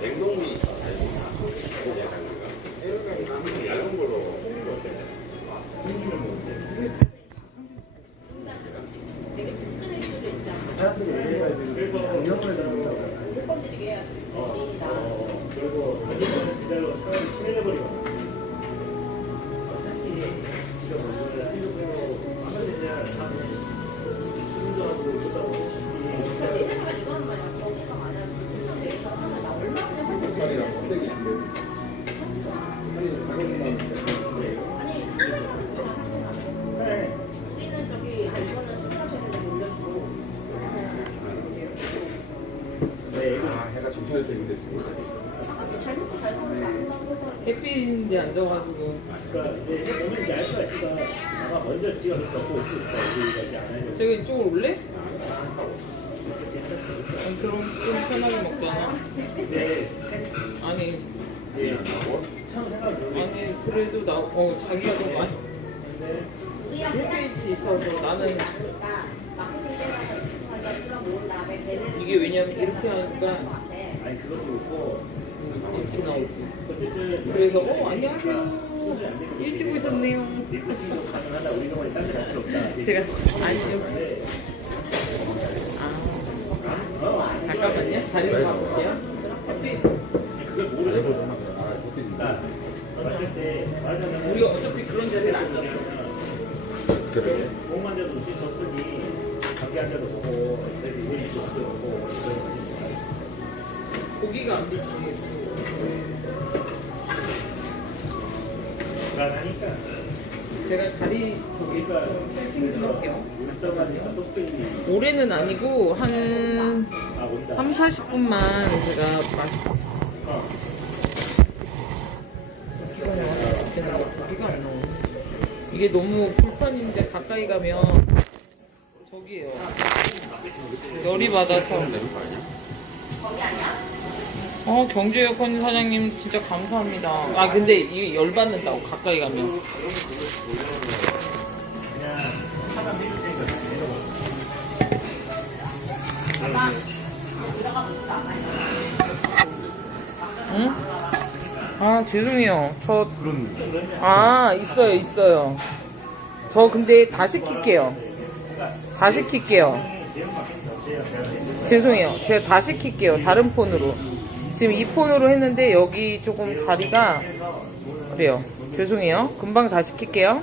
냉동이 얇은 걸로 되게 측근일 있잖아. 그리고 6주년 되게 됐습니다. 햇빛인데 앉아가지고 그러니까 이게 몸이 얇아 아마 먼저 찍어서 저기 이쪽으로 올래? 아, 그럼 좀 편하게 먹잖아. 근데 아니 이제 아니 그래도 나 어 자기가 더 많이 햇빛이 있어서 나는 이게 왜냐면 이렇게 하니까 아니 그것도 있고 이렇게 나오지. 어쨌든 그래서 어 안녕하세요. 일찍 오셨네요. 리프팅도 가능하다. 우리 동안에 딴데 갈 필요 없다. 제가 아니요. 아 잠깐만요. 자리 좀. 그걸 그러니까 어쩔 때 말하자면 우리 어차피 그런 자리를 안 잤어. 그래. 몸만 돼도 놓칠 수 없으니 관계 앉아도 보고 이걸 입고 앉아도 보고 고기가 안 되지. 불안하니까 제가 자리 저기 좀 세팅 좀 할게요. 올해는 아니고 한아 온다 3, 40분만 제가 마시 어. 피곤해 와서 고기가 안 나오네. 이게 너무 불판인데 가까이 가면 저기에요. 열이 받아서. 어 경주 에어컨 사장님 진짜 감사합니다. 아 근데 이게 열 받는다고 가까이 가면. 응? 아 죄송해요. 저 아, 있어요, 있어요. 저 근데 다 시킬게요. 다 시킬게요. 죄송해요. 제가 다 시킬게요. 다른 폰으로. 지금 이 폰으로 했는데 여기 조금 자리가 그래요. 죄송해요. 금방 다 시 킬게요.